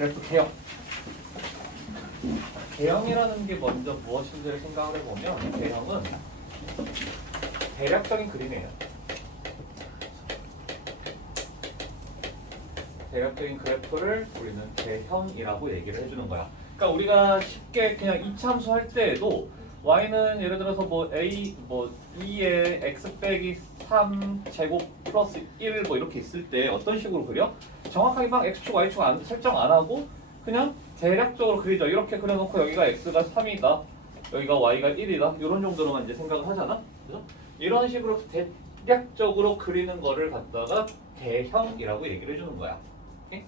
그래프 개형. 개형이라는 게 먼저 무엇인지를 생각을 해보면 개형은 대략적인 그림이에요. 대략적인 그래프를 우리는 개형이라고 얘기를 해주는 거야. 그러니까 우리가 쉽게 그냥 이차함수 할 때에도 y는 예를 들어서 뭐 a 뭐 2에 x 빼기 3 제곱 플러스 1 뭐 이렇게 있을 때 어떤 식으로 그려? 정확하게 막 x축 y축 설정 안 하고 그냥 대략적으로 그리죠. 이렇게 그려놓고 여기가 x가 3이다, 여기가 y가 1이다 이런 정도로만 이제 생각을 하잖아. 그래서 이런 식으로 대략적으로 그리는 거를 갖다가 개형이라고 얘기를 해주는 거야. 오케이?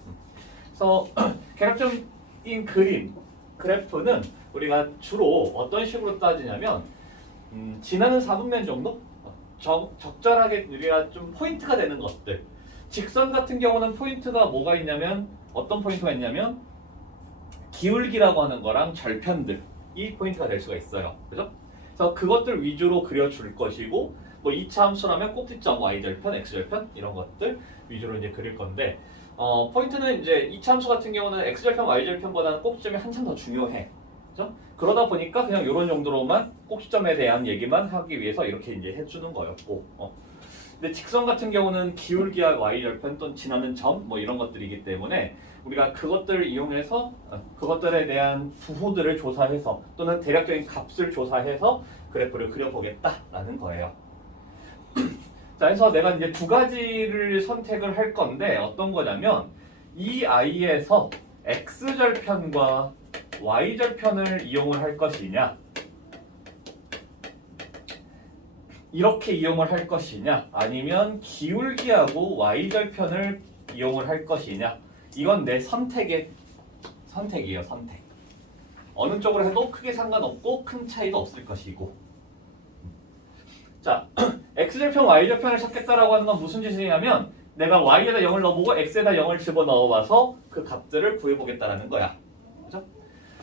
그래서 개략적인 그림, 그래프는 우리가 주로 어떤 식으로 따지냐면 지나는 4분면 정도? 적절하게 우리가 좀 포인트가 되는 것들. 직선 같은 경우는 포인트가 뭐가 있냐면 어떤 포인트가 있냐면 기울기라고 하는 거랑 절편들, 이 포인트가 될 수가 있어요. 그죠? 그래서 그것들 위주로 그려줄 것이고 뭐 2차 함수라면 꼭지점, y절편, x절편 이런 것들 위주로 이제 그릴 건데 포인트는 이제 2차 함수 같은 경우는 x절편, y절편보다는 꼭지점이 한참 더 중요해. 그죠? 그러다 보니까 그냥 이런 정도로만 꼭지점에 대한 얘기만 하기 위해서 이렇게 이제 해주는 거였고 근데 직선 같은 경우는 기울기와 y절편 또는 지나는 점 뭐 이런 것들이기 때문에 우리가 그것들을 이용해서 그것들에 대한 부호들을 조사해서 또는 대략적인 값을 조사해서 그래프를 그려보겠다라는 거예요. 자, 그래서 내가 이제 두 가지를 선택을 할 건데 어떤 거냐면 이 아이에서 x절편과 y절편을 이용을 할 것이냐, 이렇게 이용을 할 것이냐, 아니면 기울기하고 y절편을 이용을 할 것이냐, 이건 내 선택이에요. 선택. 어느 쪽으로 해도 크게 상관없고 큰 차이도 없을 것이고. 자, x절편, y절편을 찾겠다라고 하는 건 무슨 짓이냐면 내가 y에다 0을 넣어보고 x에다 0을 집어넣어봐서 그 값들을 구해보겠다라는 거야. 그죠?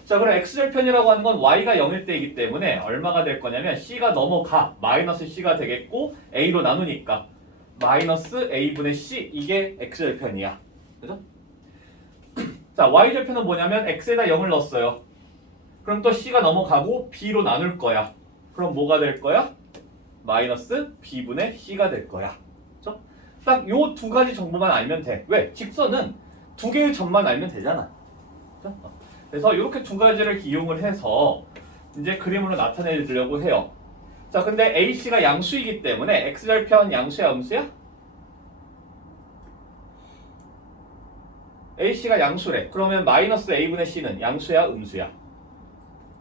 자, 그럼 x절편이라고 하는 건 y가 0일 때이기 때문에 얼마가 될 거냐면 c가 넘어가 마이너스 c가 되겠고 a로 나누니까 마이너스 a분의 c, 이게 x절편이야. 그죠? 자, y절편은 뭐냐면 x에다 0을 넣었어요. 그럼 또 c가 넘어가고 b로 나눌 거야. 그럼 뭐가 될 거야? 마이너스 b분의 c가 될 거야. 그죠? 딱 요 두 가지 정보만 알면 돼. 왜? 직선은 두 개의 점만 알면 되잖아. 그죠? 그래서 이렇게 두 가지를 이용을 해서 이제 그림으로 나타내 주려고 해요. 자, 근데 AC가 양수이기 때문에 X절편 양수야, 음수야? AC가 양수래. 그러면 마이너스 A분의 C는 양수야, 음수야?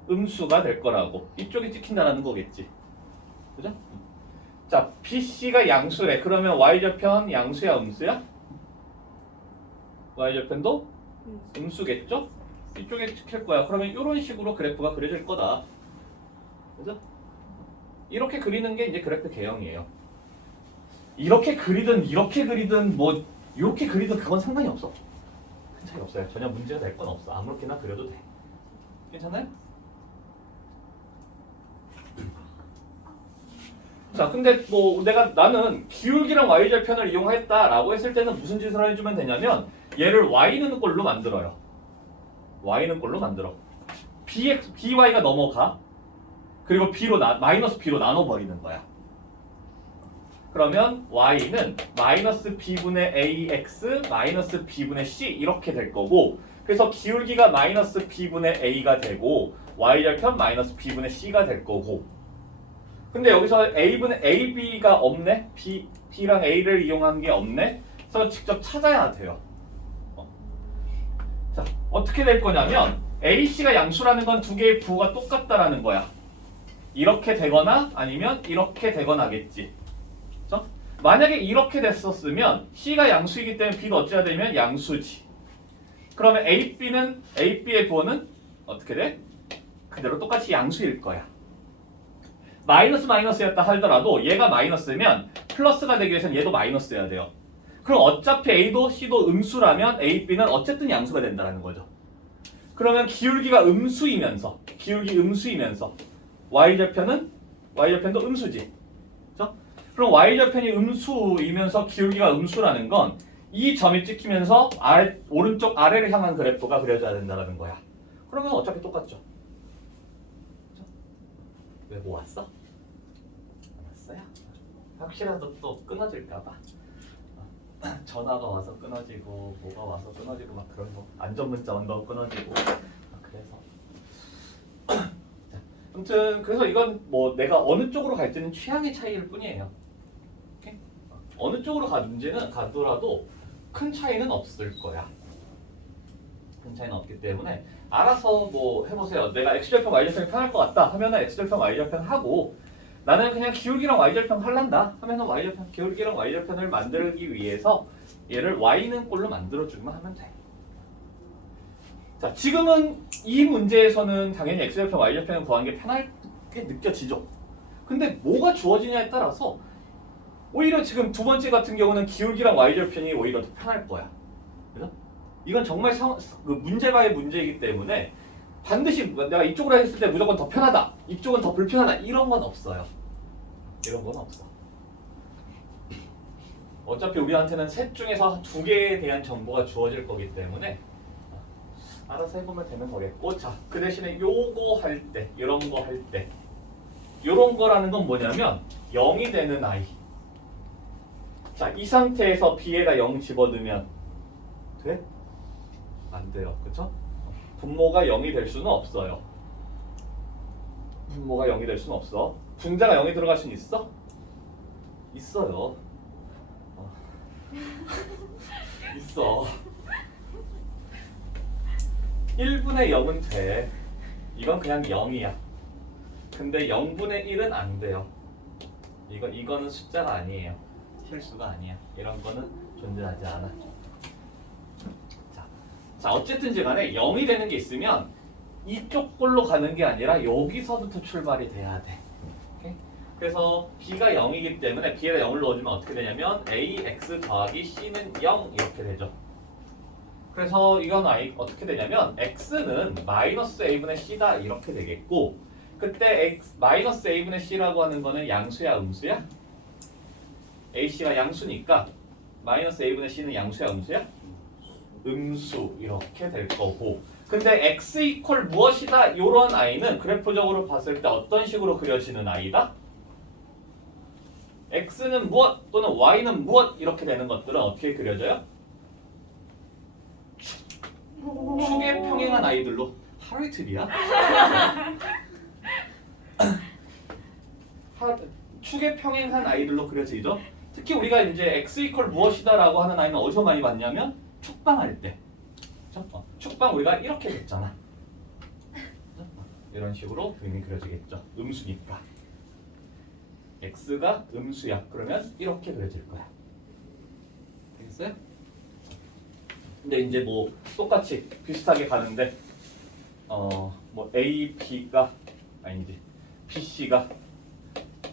음수가 될 거라고. 이쪽이 찍힌다는 거겠지. 그죠? 자, BC가 양수래. 그러면 Y절편 양수야, 음수야? Y절편도 음수겠죠? 이쪽에 찍힐 거야. 그러면 이런 식으로 그래프가 그려질 거다. 그죠? 이렇게 그리는 게 이제 그래프 개형이에요. 이렇게 그리든 뭐 이렇게 그리든 그건 상관이 없어. 큰 차이 없어요. 전혀 문제가 될 건 없어. 아무렇게나 그려도 돼. 괜찮아요? 자, 근데 뭐 나는 기울기랑 y절편을 이용했다라고 했을 때는 무슨 짓을 해주면 되냐면 얘를 y는 꼴로 만들어요. y는 꼴로 만들어. by가 넘어가. 그리고 마이너스 b로 나눠버리는 거야. 그러면 y는 마이너스 b분의 ax 마이너스 b분의 c 이렇게 될 거고, 그래서 기울기가 마이너스 b분의 a가 되고 y절편 마이너스 b분의 c가 될 거고. 근데 여기서 ab가 없네? b랑 a를 이용한 게 없네? 그래서 직접 찾아야 돼요. 자, 어떻게 될 거냐면 AC가 양수라는 건 두 개의 부호가 똑같다라는 거야. 이렇게 되거나 아니면 이렇게 되거나겠지. 그렇죠? 만약에 이렇게 됐었으면 C가 양수이기 때문에 B도 어찌가 되면 양수지. 그러면 AB의 부호는 어떻게 돼? 그대로 똑같이 양수일 거야. 마이너스였다 하더라도 얘가 마이너스면 플러스가 되기 위해서는 얘도 마이너스여야 돼요. 그럼 어차피 A도 C도 음수라면 A, B는 어쨌든 양수가 된다는 거죠. 그러면 기울기가 음수이면서 y절편도 음수지. 그렇죠? 그럼 y절편이 음수이면서 기울기가 음수라는 건 이 점이 찍히면서 오른쪽 아래를 향한 그래프가 그려져야 된다는 거야. 그러면 어차피 똑같죠. 왜 모았어? 안 왔어요? 혹시라도 또 끊어질까봐. 전화가 와서 끊어지고 뭐가 와서 끊어지고 막 그런 거. 안전문자 온다고 끊어지고. 그래서 자, 아무튼 그래서 이건 뭐 내가 어느 쪽으로 갈지는 취향의 차이일 뿐이에요. 오케이? 어느 쪽으로 가더라도 큰 차이는 없을 거야. 큰 차이는 없기 때문에 알아서 뭐 해보세요. 내가 x절편 y절편이 편할 것 같다 하면은 x절편 y절편 하고, 나는 그냥 기울기랑 y절편 할란다 하면은 y절편, 기울기랑 y절편을 만들기 위해서 얘를 y는 꼴로 만들어주기만 하면 돼. 자, 지금은 이 문제에서는 당연히 x절편 y절편을 구하는 게 편하게 느껴지죠. 근데 뭐가 주어지냐에 따라서 오히려 지금 두 번째 같은 경우는 기울기랑 y절편이 오히려 더 편할 거야. 그죠? 이건 정말 그 문제가의 문제이기 때문에 반드시 내가 이쪽으로 했을 때 무조건 더 편하다, 이쪽은 더 불편하다, 이런 건 없어요. 이런 건 없어. 어차피 우리한테는 셋 중에서 두 개에 대한 정보가 주어질 거기 때문에 알아서 해보면 되는 거겠고, 자, 그 대신에 요거 할 때, 이런 거 할 때, 요런 거라는 건 뭐냐면 0이 되는 아이. 자, 이 상태에서 b에다 0 집어넣으면 돼? 안 돼요. 그쵸? 분모가 0이 될 수는 없어요. 분모가 0이 될 수는 없어. 분자가 0이 들어갈 수는 있어? 있어요. 있어. 1분의 0은 돼. 이건 그냥 0이야. 근데 0분의 1은 안 돼요. 이거는 숫자가 아니에요. 실수가 아니야. 이런 거는 존재하지 않아. 자, 어쨌든지 간에 0이 되는 게 있으면 이쪽 꼴로 가는 게 아니라 여기서부터 출발이 돼야 돼. 오케이? 그래서 b가 0이기 때문에 b에다 0을 넣어주면 어떻게 되냐면 ax 더하기 c는 0 이렇게 되죠. 그래서 이건 어떻게 되냐면 x는 마이너스 a분의 c다 이렇게 되겠고, 그때 마이너스 a분의 c라고 하는 거는 양수야 음수야? ac가 양수니까 마이너스 a분의 c는 양수야 음수야? 음수 이렇게 될 거고, 근데 x 이퀄 무엇이다 이런 아이는 그래프적으로 봤을 때 어떤 식으로 그려지는 아이다? x는 무엇 또는 y는 무엇 이렇게 되는 것들은 어떻게 그려져요? 축에 평행한 아이들로. 하루 이틀이야? 축에 평행한 아이들로 그려지죠. 특히 우리가 이제 x 이퀄 무엇이다 라고 하는 아이는 어디서 많이 봤냐면 축방할 때. 축방 우리가 이렇게 됐잖아. 이런 식으로 그림이 그려지겠죠. 음수니까. x가 음수야. 그러면 이렇게 그려질 거야. 되겠어요? 근데 이제 뭐 똑같이 비슷하게 가는데 뭐 a, b가 아니지 b, c가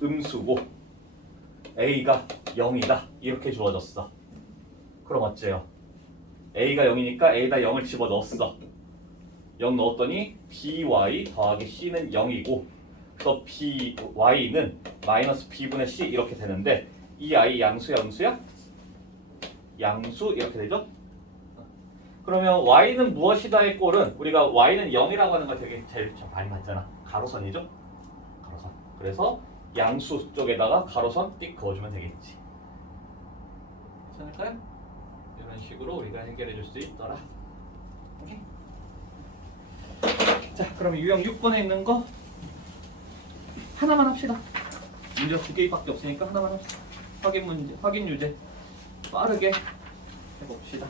음수고 a가 0이다 이렇게 주어졌어. 그럼 어째요? a가 0이니까 a에다 0을 집어넣었어. 0 넣었더니 by 더하기 c는 0이고 또 by는 마이너스 b분의 c 이렇게 되는데, 이 아이 양수야 음수야? 양수 이렇게 되죠? 그러면 y는 무엇이다의 꼴은 우리가 y는 0이라고 하는 거 되게 제일 많이 봤잖아. 가로선이죠? 가로선. 그래서 양수 쪽에다가 가로선 띡 그어주면 되겠지. 괜찮을까요? 이런 식으로 우리가 해결해 줄 수 있더라. 오케이? 자, 그럼 유형 6번에 있는 거 하나만 합시다. 문제가 2개밖에 없으니까 하나만 합시다. 확인 문제, 확인 유제 빠르게 해봅시다.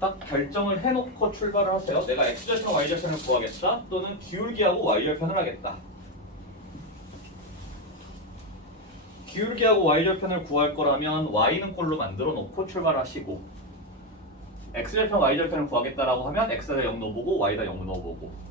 딱 결정을 해놓고 출발을 하세요. 내가 x절편, y절편을 구하겠다. 또는 기울기하고 y절편을 하겠다. 기울기하고 y절편을 구할 거라면 y는 꼴로 만들어 놓고 출발하시고, x절편, y절편을 구하겠다라고 하면 x에다 0 넣어보고 y에다 0 넣어보고.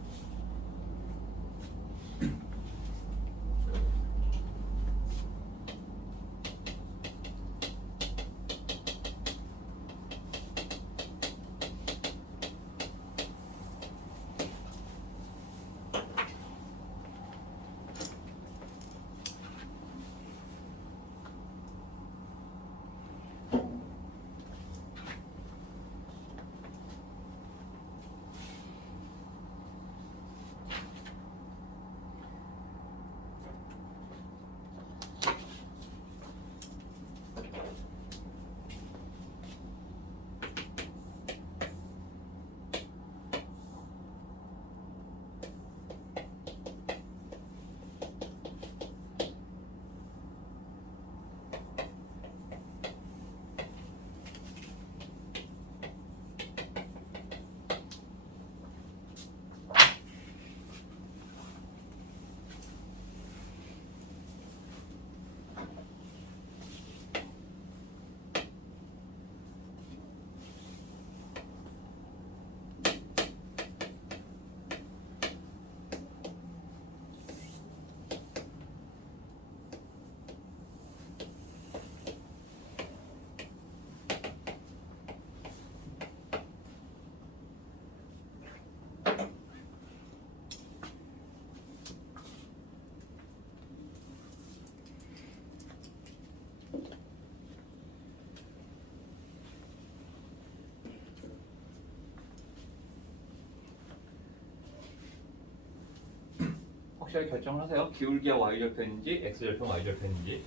확실하게 결정을 하세요. 기울기가 y절편인지 x절편 y절편인지.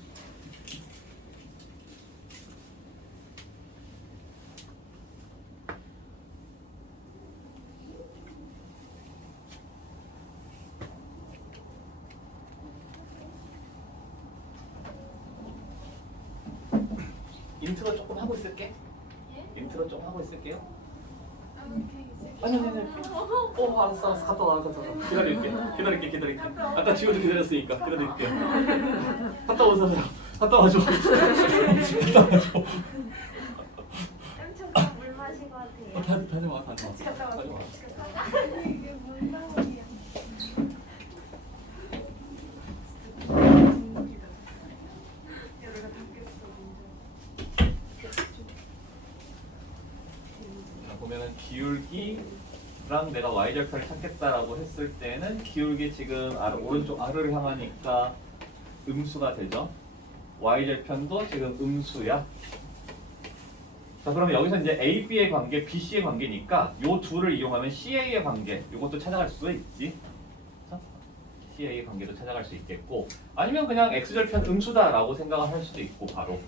인트로 조금 하고 있을게. 인트로 좀 하고 있을게요. 아니. 알았어. 갔다 와. 기다릴게. 아까 지호도 기다렸으니까 기다릴게. 갔다 오세요. 갔다 와줘. 엄청 물 마신 것 같아요. 다녀와. 같이 갔다 다녀와. 이게 뭔 상황이야? 자, 보면은 기울기랑 내가 y절편을 찾겠다라고 했을 때는 기울기 지금 오른쪽 아래를 향하니까 음수가 되죠. y절편도 지금 음수야. 자, 그러면 여기서 이제 A, B의 관계, B, C의 관계니까 요 둘을 이용하면 CA의 관계, 이것도 찾아갈 수 있지. 그렇죠? CA의 관계도 찾아갈 수 있겠고, 아니면 그냥 X절편 음수다라고 생각을 할 수도 있고 바로.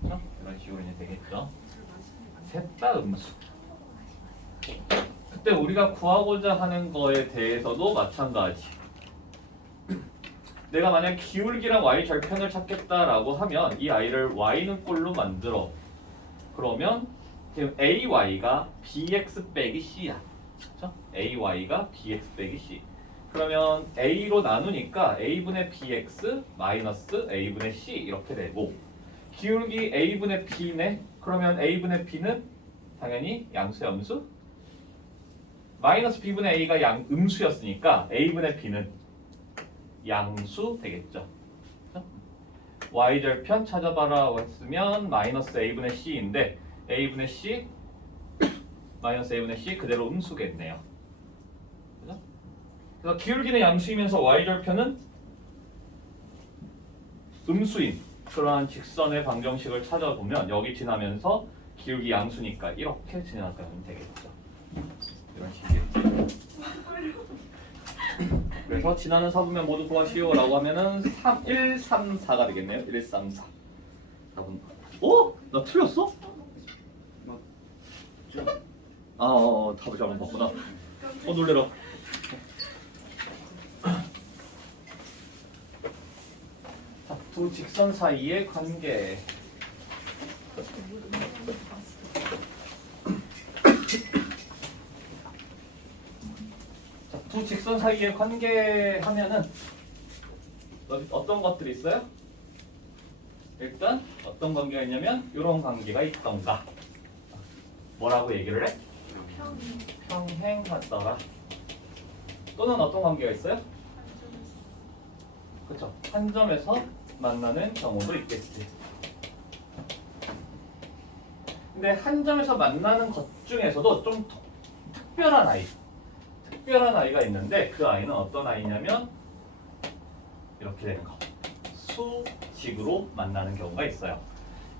그렇죠? 이런 식으로 이제 되겠죠. 셋 다 음수. 그때 우리가 구하고자 하는 거에 대해서도 마찬가지. 내가 만약 기울기랑 y절편을 찾겠다라고 하면 이 a를 y는 꼴로 만들어. 그러면 지금 ay가 bx 빼기 c야. 그렇죠? ay가 bx 빼기 c. 그러면 a로 나누니까 a분의 bx 마이너스 a분의 c 이렇게 되고, 기울기 a분의 b네. 그러면 a분의 b는 당연히 양수야 음수? 마이너스 b분의 a가 음수였으니까 a분의 b는 양수 되겠죠. y절편 찾아봐라 했으면 마이너스 a분의 c인데 a분의 c 마이너스 a분의 c 그대로 음수겠네요. 그죠? 그래서 기울기는 양수이면서 y절편은 음수인 그러한 직선의 방정식을 찾아보면 여기 지나면서 기울기 양수니까 이렇게 지나가면 되겠죠. 이런 식이겠지. 그래서 지나는 사분면 모두 구하시오라고 하면은 1, 3, 4가 되겠네요. 1, 3, 4. 4분. 어? 나 틀렸어? 답을 잘못 봤구나. 놀래라. 자, 두 직선 사이의 관계. 두 직선 사이의 관계 하면은 어떤 것들이 있어요? 일단 어떤 관계가 있냐면 이런 관계가 있던가. 뭐라고 얘기를 해? 평행하더라. 또는 어떤 관계가 있어요? 그렇죠. 한 점에서 만나는 경우도 있겠지. 근데 한 점에서 만나는 것 중에서도 좀 특별한 아이가 있는데 그 아이는 어떤 아이냐면 이렇게 되는 거. 수직으로 만나는 경우가 있어요.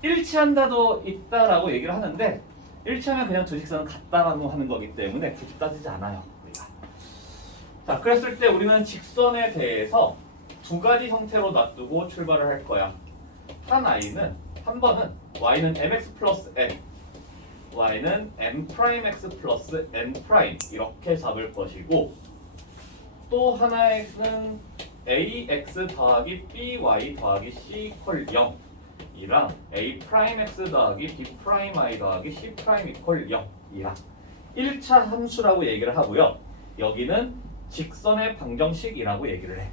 일치한다도 있다라고 얘기를 하는데 일치하면 그냥 두 직선은 같다라고 하는 거기 때문에 굳이 따지지 않아요. 우리가. 자, 그랬을 때 우리는 직선에 대해서 두 가지 형태로 놔두고 출발을 할 거야. 한 번은 y는 mx 플러스 n, y는 m'x 플러스 n' 이렇게 잡을 것이고, 또 하나는 ax 더하기 by 더하기 c 이퀄 0 이랑 a'x 더하기 b'y 더하기 c' 이퀄 0이랑 1차 함수라고 얘기를 하고요. 여기는 직선의 방정식이라고 얘기를 해.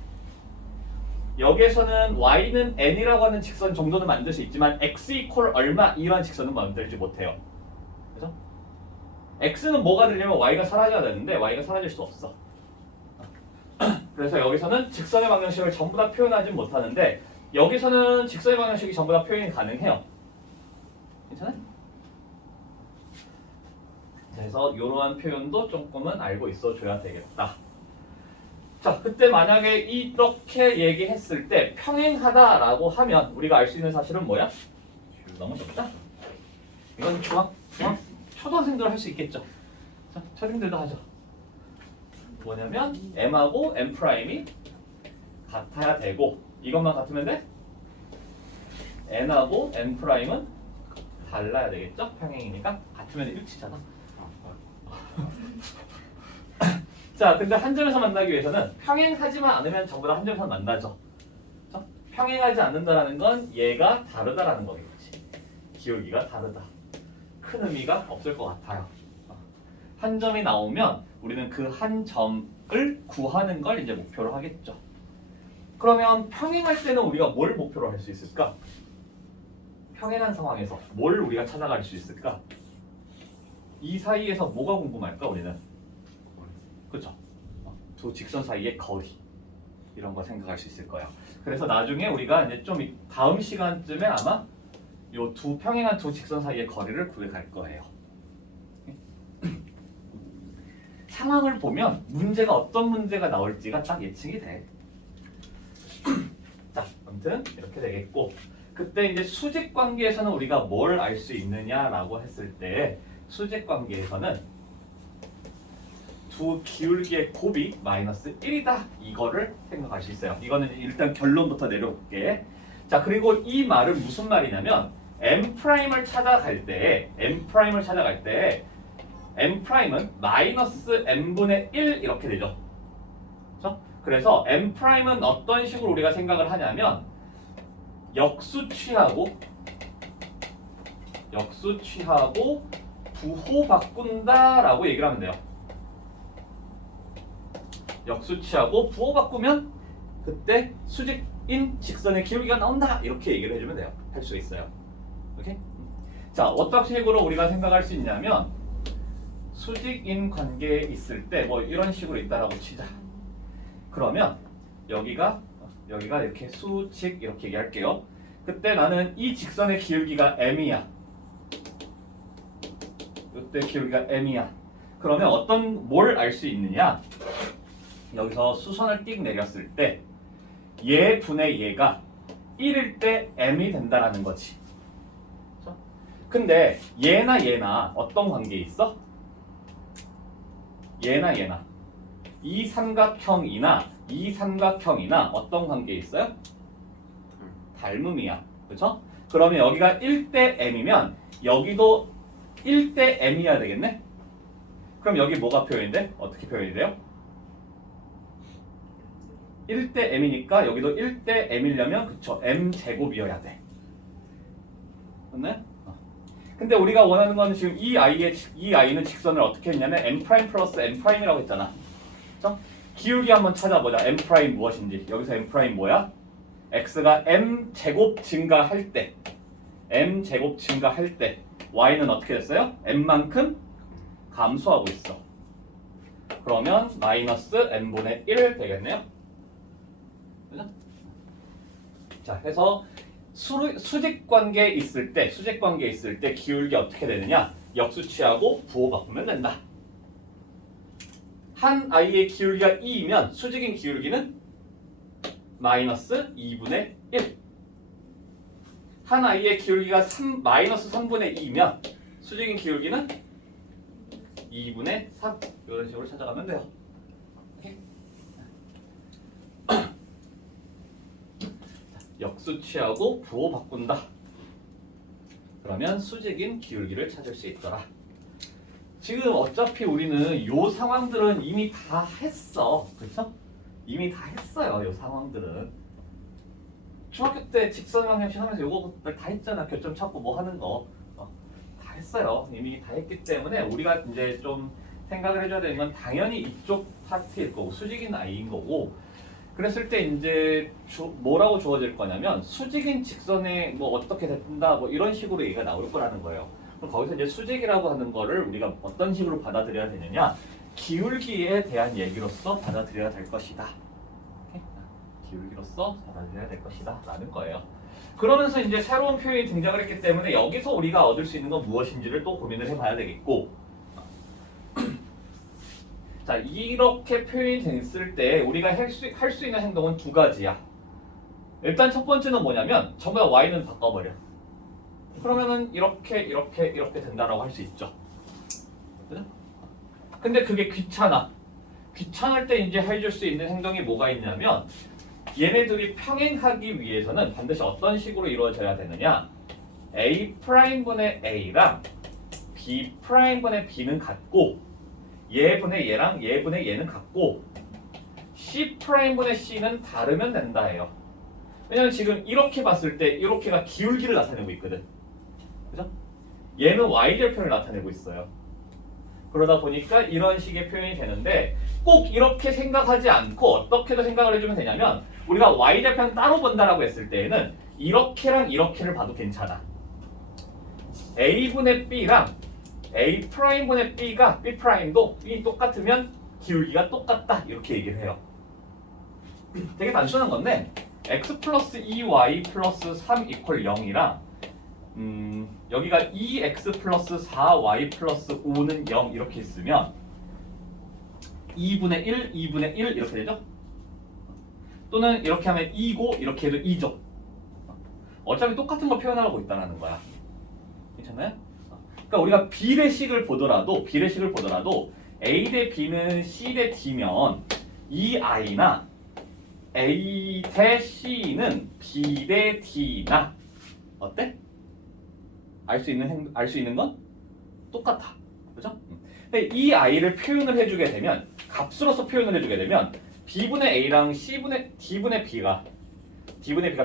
여기에서는 y는 n이라고 하는 직선 정도는 만들 수 있지만 x 이퀄 얼마 이런 직선은 만들지 못해요. 그죠? x는 뭐가 되려면 y가 사라져야 되는데 y가 사라질 수 없어. 그래서 여기서는 직선의 방정식을 전부 다 표현하지 못하는데 여기서는 직선의 방정식이 전부 다 표현이 가능해요. 괜찮아요? 그래서 이러한 표현도 조금은 알고 있어줘야 되겠다. 자, 그때 만약에 이렇게 얘기했을 때 평행하다라고 하면 우리가 알 수 있는 사실은 뭐야? 너무 쉽다. 이건 초등학생들 할 수 있겠죠. 자, 초딩들도 하죠. 뭐냐면 m하고 m'이 같아야 되고 이것만 같으면 돼? n하고 n'은 달라야 되겠죠? 평행이니까 같으면 일치잖아. 자, 근데 한 점에서 만나기 위해서는 평행하지만 않으면 전부 다 한 점에서 만나죠. 그렇죠? 평행하지 않는다라는 건 얘가 다르다라는 거겠지. 기울기가 다르다. 큰 의미가 없을 것 같아요. 한 점이 나오면 우리는 그 한 점을 구하는 걸 이제 목표로 하겠죠. 그러면 평행할 때는 우리가 뭘 목표로 할 수 있을까? 평행한 상황에서 뭘 우리가 찾아갈 수 있을까? 이 사이에서 뭐가 궁금할까 우리는? 그렇죠? 두 직선 사이의 거리 이런 거 생각할 수 있을 거예요. 그래서 나중에 우리가 이제 좀 다음 시간쯤에 아마 요 두 평행한 두 직선 사이의 거리를 구해갈 거예요. 상황을 보면 문제가 어떤 문제가 나올지가 딱 예측이 돼. 자, 아무튼 이렇게 되겠고 그때 이제 수직 관계에서는 우리가 뭘 알 수 있느냐라고 했을 때 수직 관계에서는 두 기울기의 곱이 마이너스 1이다 이거를 생각할 수 있어요. 이거는 일단 결론부터 내려볼게. 자, 그리고 이 말은 무슨 말이냐면 m'을 찾아갈 때 m'은 마이너스 n분의 1 이렇게 되죠. 그렇죠? 그래서 m'은 어떤 식으로 우리가 생각을 하냐면 역수 취하고 부호 바꾼다라고 얘기를 하면 돼요. 역수 취하고 부호 바꾸면 그때 수직인 직선의 기울기가 나온다 이렇게 얘기를 해주면 돼요. 할 수 있어요. 오케이? 자, 어떤 식으로 우리가 생각할 수 있냐면 수직인 관계에 있을 때 뭐 이런 식으로 있다라고 치자. 그러면 여기가 이렇게 수직 이렇게 얘기할게요. 그때 나는 이 직선의 기울기가 m이야. 이때 기울기가 m이야. 그러면 뭘 알 수 있느냐? 여기서 수선을 띡 내렸을 때 얘 분의 얘가 1일 때 m이 된다라는 거지. 그렇죠? 근데 얘나 어떤 관계에 있어? 얘나 이 삼각형이나 어떤 관계에 있어요? 닮음이야. 그렇죠? 그러면 여기가 1대 m이면 여기도 1대 m이어야 되겠네? 그럼 여기 뭐가 표현이 돼? 어떻게 표현이 돼요? 1대 m이니까 여기도 1대 m이려면 그쵸? m제곱이어야 돼. 맞나요? 근데 우리가 원하는 건 지금 이 아이는 직선을 어떻게 했냐면 m' 플러스 m'이라고 했잖아. 그렇죠? 기울기 한번 찾아보자. m' 무엇인지. 여기서 m' 뭐야? x가 m제곱 증가할 때 y는 어떻게 됐어요? m만큼 감소하고 있어. 그러면 마이너스 n분의 1 되겠네요. 그죠? 자, 해서 수직 관계에 있을 때 기울기 어떻게 되느냐? 역수 취하고 부호 바꾸면 된다. 한 아이의 기울기가 2이면 수직인 기울기는 마이너스 2분의 1. 한 아이의 기울기가 마이너스 3분의 2이면 수직인 기울기는 2분의 3. 이런 식으로 찾아가면 돼요. 오케이? 역수 취하고 부호 바꾼다. 그러면 수직인 기울기를 찾을 수 있더라. 지금 어차피 우리는 요 상황들은 이미 다 했어. 그렇죠? 이미 다 했어요. 요 상황들은. 중학교 때 직선방향식 하면서 요거들 다 했잖아. 교점 찾고 뭐 하는 거. 다 했어요. 이미 다 했기 때문에 우리가 이제 좀 생각을 해줘야 되는 건 당연히 이쪽 파트일 거고 수직인 아이인 거고 그랬을 때 이제 뭐라고 주어질 거냐면 수직인 직선에 뭐 어떻게 된다 뭐 이런 식으로 얘기가 나올 거라는 거예요. 그럼 거기서 이제 수직이라고 하는 거를 우리가 어떤 식으로 받아들여야 되느냐? 기울기에 대한 얘기로서 받아들여야 될 것이다. 오케이? 기울기로서 받아들여야 될 것이다 라는 거예요. 그러면서 이제 새로운 표현이 등장을 했기 때문에 여기서 우리가 얻을 수 있는 건 무엇인지를 또 고민을 해봐야 되겠고 자, 이렇게 표현이 됐을 때 우리가 할 수 있는 행동은 두 가지야. 일단 첫 번째는 뭐냐면 전부 다 y는 바꿔버려. 그러면은 이렇게 된다라고 할 수 있죠. 그죠? 근데 그게 귀찮아. 귀찮을 때 이제 해줄 수 있는 행동이 뭐가 있냐면 얘네들이 평행하기 위해서는 반드시 어떤 식으로 이루어져야 되느냐? A' 분의 A랑 B' 분의 B는 같고 얘 분의 얘랑 얘 분의 얘는 같고 C' 분의 C는 다르면 된다예요. 왜냐면 지금 이렇게 봤을 때 이렇게가 기울기를 나타내고 있거든. 그죠? 얘는 Y절편을 나타내고 있어요. 그러다 보니까 이런 식의 표현이 되는데 꼭 이렇게 생각하지 않고 어떻게도 생각을 해주면 되냐면 우리가 Y절편 따로 본다라고 했을 때에는 이렇게랑 이렇게를 봐도 괜찮아. A분의 B랑 A'분의 B가 B'도 이 똑같으면 기울기가 똑같다 이렇게 얘기를 해요. 되게 단순한 건데 x 플러스 2y 플러스 3 이퀄 0이랑 여기가 2x 플러스 4y 플러스 5는 0 이렇게 있으면 2분의 1, 2분의 1 이렇게 되죠? 또는 이렇게 하면 2고 이렇게 해도 2죠. 어차피 똑같은 거 표현하고 있다는 거야. 괜찮나요? 그러니까 우리가 비례식을 보더라도 A 대 B는 C 대 D면 이 I나 A 대 C는 B 대 D나 어때? 알 수 있는 건 똑같아. 그죠? 이 I를 표현을 해주게 되면 값으로서 표현을 해주게 되면 B분의 A랑 D분의 B가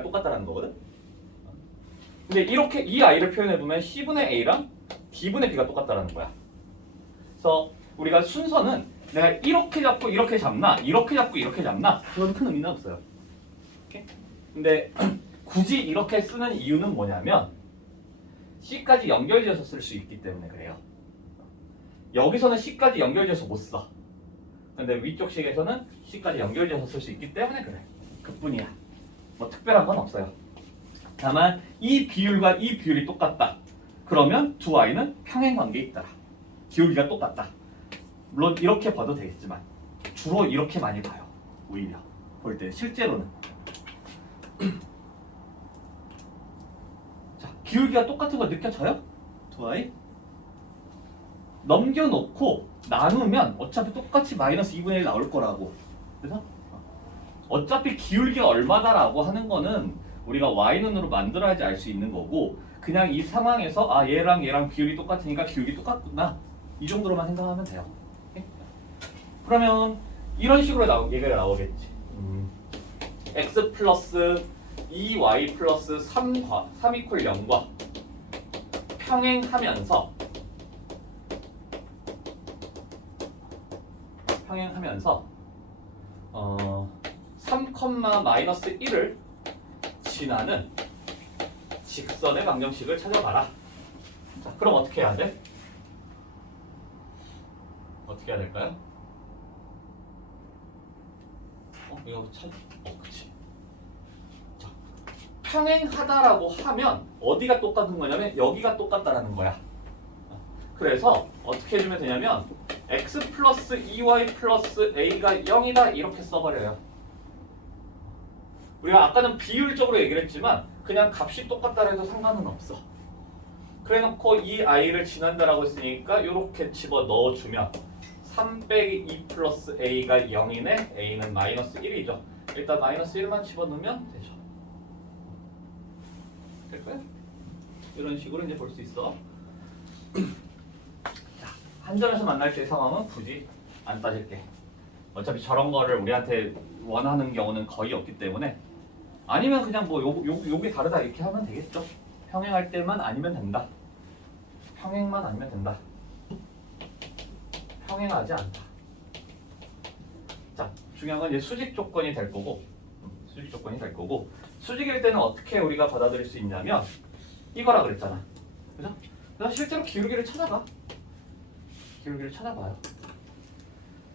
똑같다는 거거든. 근데 이렇게 이 I를 표현해보면 C분의 A랑 D분의 B가 똑같다는 거야. 그래서 우리가 순서는 내가 이렇게 잡고 이렇게 잡나 이렇게 잡고 이렇게 잡나 그건 큰 의미는 없어요. 오케이? 근데 굳이 이렇게 쓰는 이유는 뭐냐면 C까지 연결지어서 쓸 수 있기 때문에 그래요. 여기서는 C까지 연결지어서 못 써. 근데 위쪽 식에서는 C까지 연결지어서 쓸 수 있기 때문에 그래. 그뿐이야. 뭐 특별한 건 없어요. 다만 이 비율과 이 비율이 똑같다. 그러면 두 I는 평행관계에 있더라. 기울기가 똑같다. 물론 이렇게 봐도 되겠지만 주로 이렇게 많이 봐요. 오히려 볼 때 실제로는 자 기울기가 똑같은 거 느껴져요? 두 I? 넘겨놓고 나누면 어차피 똑같이 마이너스 2분의 1 나올 거라고. 그래서 어차피 기울기가 얼마다라고 하는 거는 우리가 Y눈으로 만들어야지 알 수 있는 거고 그냥 이 상황에서 아 얘랑 비율이 똑같으니까 기울기 똑같구나 이 정도로만 생각하면 돼요. 오케이? 그러면 이런 식으로 얘기가 나오겠지. x 플러스 2y 플러스 3 이퀄 0과 평행하면서 3, 마이너스 1을 지나는 직선의 방정식을 찾아봐라. 자, 그럼 어떻게 해야 돼? 어떻게 해야 될까요? 이거 그치. 자, 평행하다라고 하면 어디가 똑같은 거냐면 여기가 똑같다라는 거야. 그래서 어떻게 해주면 되냐면 x 플러스 2y 플러스 a가 0이다 이렇게 써버려요. 우리가 아까는 비율적으로 얘기를 했지만 그냥 값이 똑같다고 해도 상관은 없어. 그래놓고 이 i를 지난다라고 했으니까 이렇게 집어 넣어주면 3 빼기 2 플러스 a가 0이네. a는 마이너스 1이죠. 일단 마이너스 1만 집어넣으면 되죠. 될까요? 이런 식으로 이제 볼 수 있어. 자, 한 점에서 만날 때의 상황은 굳이 안 따질게. 어차피 저런 거를 우리한테 원하는 경우는 거의 없기 때문에 아니면 그냥 뭐 요게 다르다 이렇게 하면 되겠죠. 평행할 때만 아니면 된다. 평행만 아니면 된다. 평행하지 않다. 자, 중요한 건 이제 수직 조건이 될 거고 수직일 때는 어떻게 우리가 받아들일 수 있냐면 이거라 그랬잖아. 그죠? 그래서 실제로 기울기를 찾아봐요.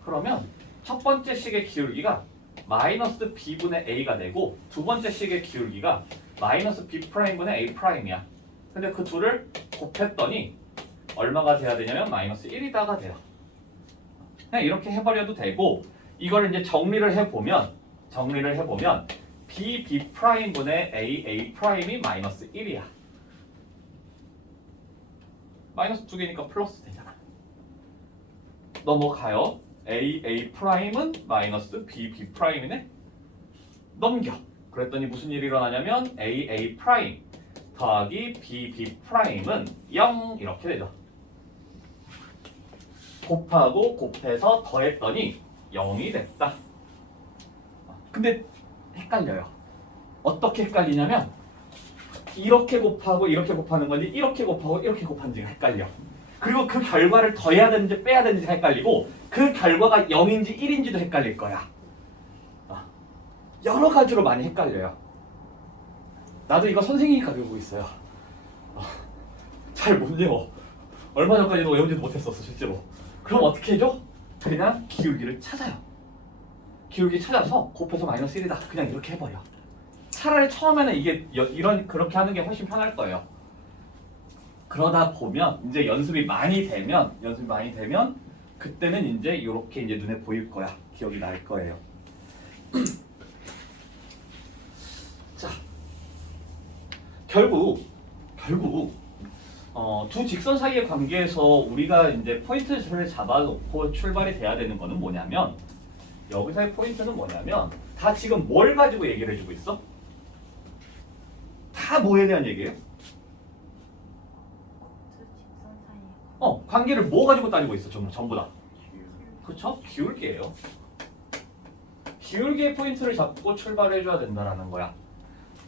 그러면 첫 번째 식의 기울기가 마이너스 b분의 a가 되고 두 번째 식의 기울기가 마이너스 b 프라임분의 a 프라임이야. 근데 그 둘을 곱했더니 얼마가 돼야 되냐면 마이너스 1이다가 돼요. 그냥 이렇게 해버려도 되고 이걸 이제 정리를 해보면 b 프라임분의 a 프라임이 마이너스 1이야. 마이너스 2개니까 플러스 되잖아. 넘어가요. a 프라임은 마이너스 b 프라임이네. 넘겨. 그랬더니 무슨 일이 일어나냐면 a 프라임 더하기 b 프라임은 0 이렇게 되죠. 곱하고 곱해서 더했더니 0이 됐다. 근데 헷갈려요. 어떻게 헷갈리냐면 이렇게 곱하고 이렇게 곱하는 건지 이렇게 곱하고 이렇게 곱하는지가 헷갈려. 그리고 그 결과를 더해야 되는지 빼야 되는지가 헷갈리고 그 결과가 0인지 1인지도 헷갈릴 거야. 여러 가지로 많이 헷갈려요. 나도 이거 선생님이 가르치고 있어요. 잘 못 외워. 얼마 전까지도 외우지도 못했었어 실제로. 그럼 어떻게 해줘? 그냥 기울기를 찾아요. 기울기 찾아서 곱해서 마이너스 1이다. 그냥 이렇게 해버려. 차라리 처음에는 이게 그렇게 하는 게 훨씬 편할 거예요. 그러다 보면 이제 연습이 많이 되면 그때는 이제 이렇게 이제 눈에 보일 거야. 기억이 날 거예요. 자, 결국 두 직선 사이의 관계에서 우리가 이제 포인트를 잡아놓고 출발이 돼야 되는 거는 뭐냐면 여기서의 포인트는 뭐냐면 다 지금 뭘 가지고 얘기를 해주고 있어? 다 뭐에 대한 얘기예요? 두 직선 사이에 관계를 뭐 가지고 따지고 있어? 전부 다. 그쵸? 기울기예요. 기울기의 포인트를 잡고 출발을 해줘야 된다는 거야.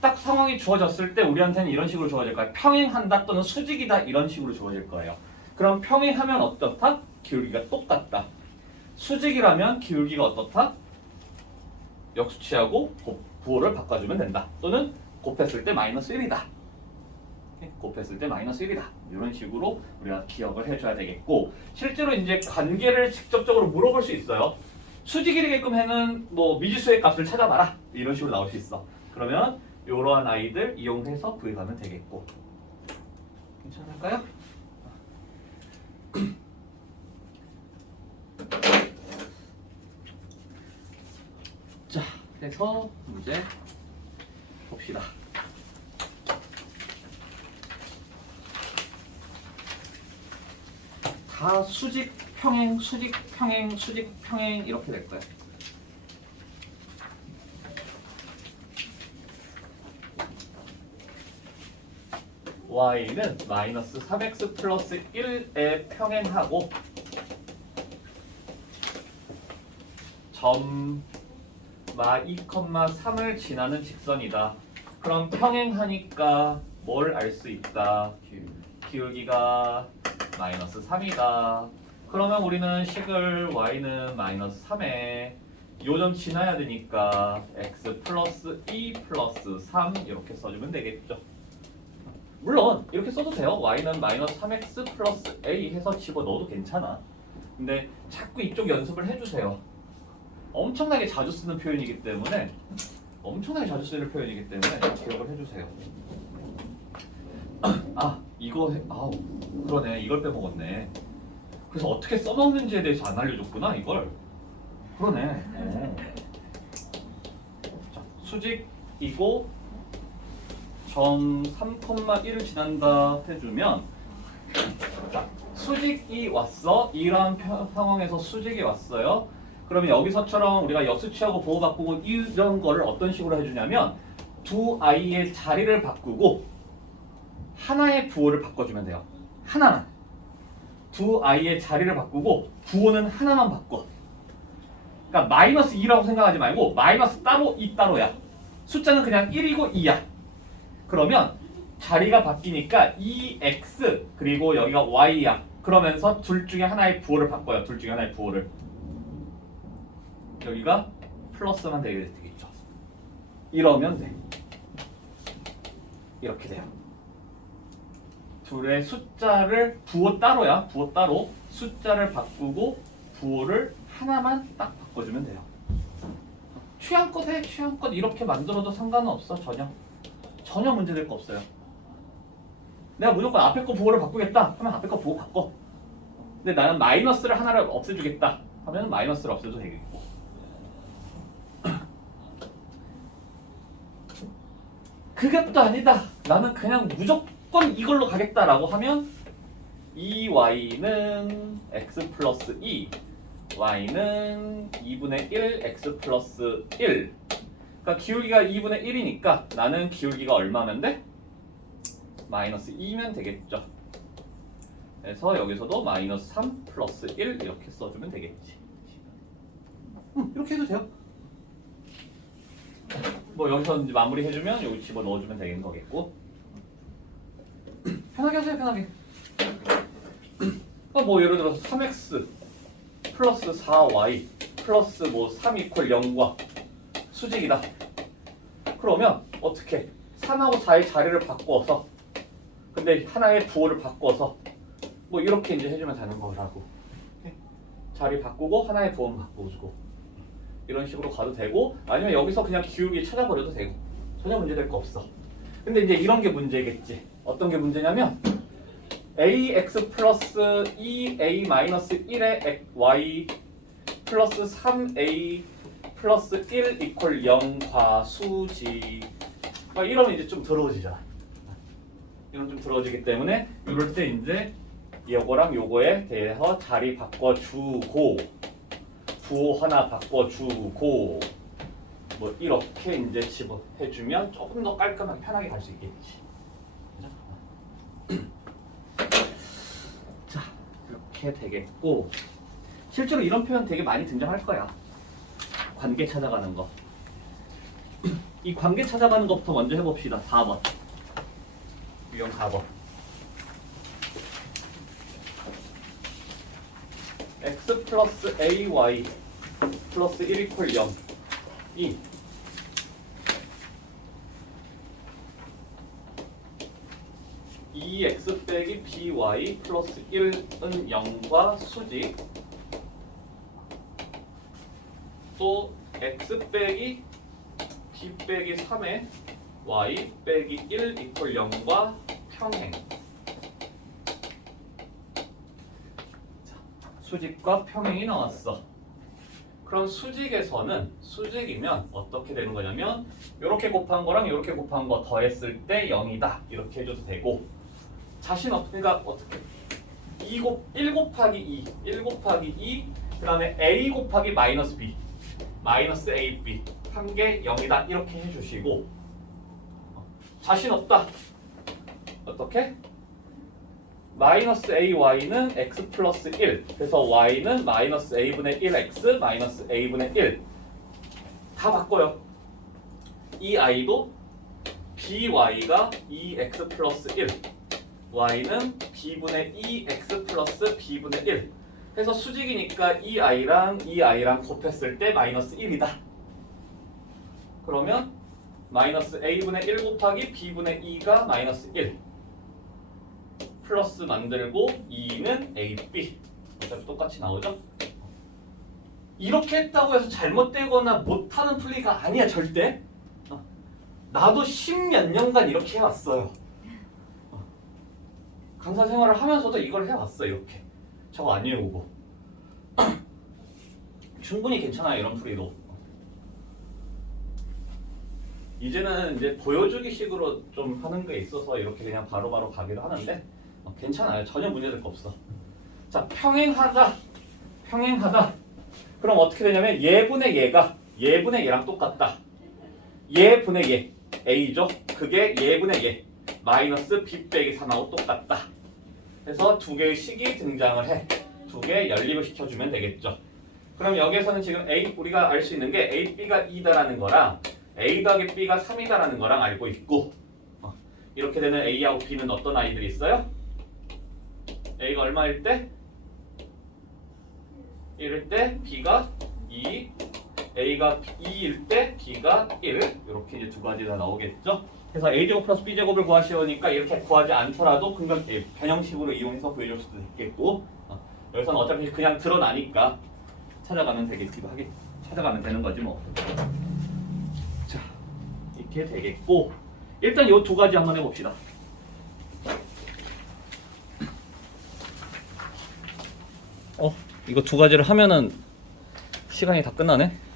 딱 상황이 주어졌을 때 우리한테는 이런 식으로 주어질 거야. 평행한다 또는 수직이다 이런 식으로 주어질 거예요. 그럼 평행하면 어떻다? 기울기가 똑같다. 수직이라면 기울기가 어떻다? 역수치하고 부호를 바꿔주면 된다. 또는 곱했을 때 마이너스 1이다. 곱했을 때 마이너스 1이다. 이런 식으로 우리가 기억을 해줘야 되겠고 실제로 이제 관계를 직접적으로 물어볼 수 있어요. 수직이 되게끔 해는 뭐 미지수의 값을 찾아봐라. 이런 식으로 나올 수 있어. 그러면 이러한 아이들 이용해서 구해가면 되겠고 괜찮을까요? 자, 그래서 문제 봅시다. 다 수직, 평행, 수직, 평행, 수직, 평행 이렇게 될 거예요. y는 마이너스 3x 플러스 1에 평행하고 점 2,3을 지나는 직선이다. 그럼 평행하니까 뭘 알 수 있다? 기울기가 마이너스 3이다. 그러면 우리는 식을 y는 마이너스 3에 요 점 지나야 되니까 x 플러스 2 플러스 3 이렇게 써주면 되겠죠. 물론 이렇게 써도 돼요. y는 마이너스 3x 플러스 a 해서 집어넣어도 괜찮아. 근데 자꾸 이쪽 연습을 해주세요. 엄청나게 자주 쓰는 표현이기 때문에 기억을 해주세요. 그러네. 이걸 빼먹었네. 그래서 어떻게 써먹는지에 대해서 안 알려줬구나 이걸. 그러네. 자, 수직이고 점 3,1을 지난다 해주면 자, 수직이 왔어. 이러한 상황에서 수직이 왔어요. 그러면 여기서처럼 우리가 역수치하고 부호 바꾸고 이런 거를 어떤 식으로 해주냐면 두 아이의 자리를 바꾸고 하나의 부호를 바꿔주면 돼요. 하나만. 두 아이의 자리를 바꾸고 부호는 하나만 바꿔. 그러니까 마이너스 2라고 생각하지 말고 마이너스 따로 2 따로야. 숫자는 그냥 1이고 2야. 그러면 자리가 바뀌니까 2x 그리고 여기가 y야. 그러면서 둘 중에 하나의 부호를 바꿔요. 둘 중에 하나의 부호를. 여기가 플러스만 되겠죠. 이러면 돼. 이렇게 돼요. 둘의 숫자를 부호 따로야. 부호 따로 숫자를 바꾸고 부호를 하나만 딱 바꿔주면 돼요. 취향껏 해. 취향껏 이렇게 만들어도 상관은 없어. 전혀 문제될 거 없어요. 내가 무조건 앞에 거 부호를 바꾸겠다 하면 앞에 거 부호 바꿔. 근데 나는 마이너스를 하나를 없애주겠다 하면 마이너스를 없애도 되겠고. 그것도 아니다. 나는 그냥 무조건 이걸로 가겠다라고 하면 이 y는 x 플러스 2 y는 2분의 1 x 플러스 1. 그러니까 그러니까 기울기가 2분의 1이니까 나는 기울기가 얼마면 돼? 마이너스 2면 되겠죠. 그래서 여기서도 마이너스 3 플러스 1 이렇게 써주면 되겠지. 이렇게 해도 돼요. 뭐 여기서 이제 마무리 해주면 여기 집어 넣어주면 되는 거겠고. 편하게 하세요, 편하게. 뭐 예를 들어서 3x 플러스 4y 플러스 뭐 3 이퀄 0과 수직이다. 그러면 어떻게 3하고 4의 자리를 바꿔서 근데 하나의 부호를 바꿔서 뭐 이렇게 이제 해주면 되는 거라고. 자리 바꾸고 하나의 부호만 바꿔주고 이런 식으로 가도 되고 아니면 여기서 그냥 기울기 찾아버려도 되고 전혀 문제될 거 없어. 근데 이제 이런 게 문제겠지. 어떤 게 문제냐면 ax 플러스 2a 마이너스 1의 y 플러스 3a 플러스 1 이퀄 0과 수직 막 이러면 이제 좀 더러워지잖아. 이런 좀 더러워지기 때문에 이럴 때 이제 요거랑 요거에 대해서 자리 바꿔주고 부호 하나 바꿔주고 뭐 이렇게 이제 집어해주면 조금 더 깔끔하게 편하게 갈 수 있겠지. 자 이렇게 되겠고 실제로 이런 표현 되게 많이 등장할 거야. 관계 찾아가는 거. 이 관계 찾아가는 것부터 먼저 해봅시다. 4번. 유형 4번. x 플러스 ay 플러스 1 이퀄 0 이2x 빼기 by 플러스 1은 0과 수직 또 x 빼기 b 빼기 3의 y 빼기 1 이퀄 0과 평행. 수직과 평행이 나왔어. 그럼 수직이면 어떻게 되는 거냐면 이렇게 곱한 거랑 이렇게 곱한 거 더했을 때 0이다 이렇게 해줘도 되고 자신 없으니까 어떻게 1 곱하기 2 그 다음에 a 곱하기 마이너스 b 마이너스 ab 한 게 0이다 이렇게 해주시고 자신 없다 어떻게? 마이너스 ay는 x 플러스 1 그래서 y는 마이너스 a분의 1x 마이너스 a분의 1 다 바꿔요. 이 i도 by가 2x 플러스 1 y는 b분의 2x 플러스 b분의 1 해서 수직이니까 이 i랑 곱했을 때 마이너스 1이다. 그러면 마이너스 a분의 1 곱하기 b분의 2가 마이너스 1 플러스 만들고 2는 ab 어차피 똑같이 나오죠? 이렇게 했다고 해서 잘못되거나 못하는 풀이가 아니야 절대. 나도 10몇 년간 이렇게 해왔어요. 강사 생활을 하면서도 이걸 해왔어 이렇게 저거 안 외우고 충분히 괜찮아요 이런 풀이도. 이제는 이제 보여주기 식으로 좀 하는 게 있어서 이렇게 그냥 바로바로 가기도 하는데 괜찮아요. 전혀 문제될 거 없어. 자, 평행하다. 그럼 어떻게 되냐면 얘분의 얘가 얘분의 얘랑 똑같다. 얘분의 얘 a죠. 그게 얘분의 얘 마이너스 b 빼기 3하고 똑같다. 그래서 두 개의 식이 등장을 해. 두 개 연립을 시켜주면 되겠죠. 그럼 여기에서는 지금 우리가 알 수 있는 게 a, b가 2다라는 거랑 a 더하기 b가 3이다라는 거랑 알고 있고 이렇게 되는 a하고 b는 어떤 아이들이 있어요? a가 얼마일 때? 1일 때 b가 2 a가 2일 때 b가 1 이렇게 이제 두 가지 다 나오겠죠. 그래서 a제곱 플러스 b제곱을 구하시려니까 이렇게 구하지 않더라도 금방 변형식으로 이용해서 구해줄 수도 있겠고 여기서는 어차피 그냥 드러나니까 찾아가면 되겠기도 하겠 찾아가면 되는 거지 뭐. 자 이렇게 되겠고 일단 이 두 가지 한번 해봅시다. 이거 두 가지를 하면은 시간이 다 끝나네.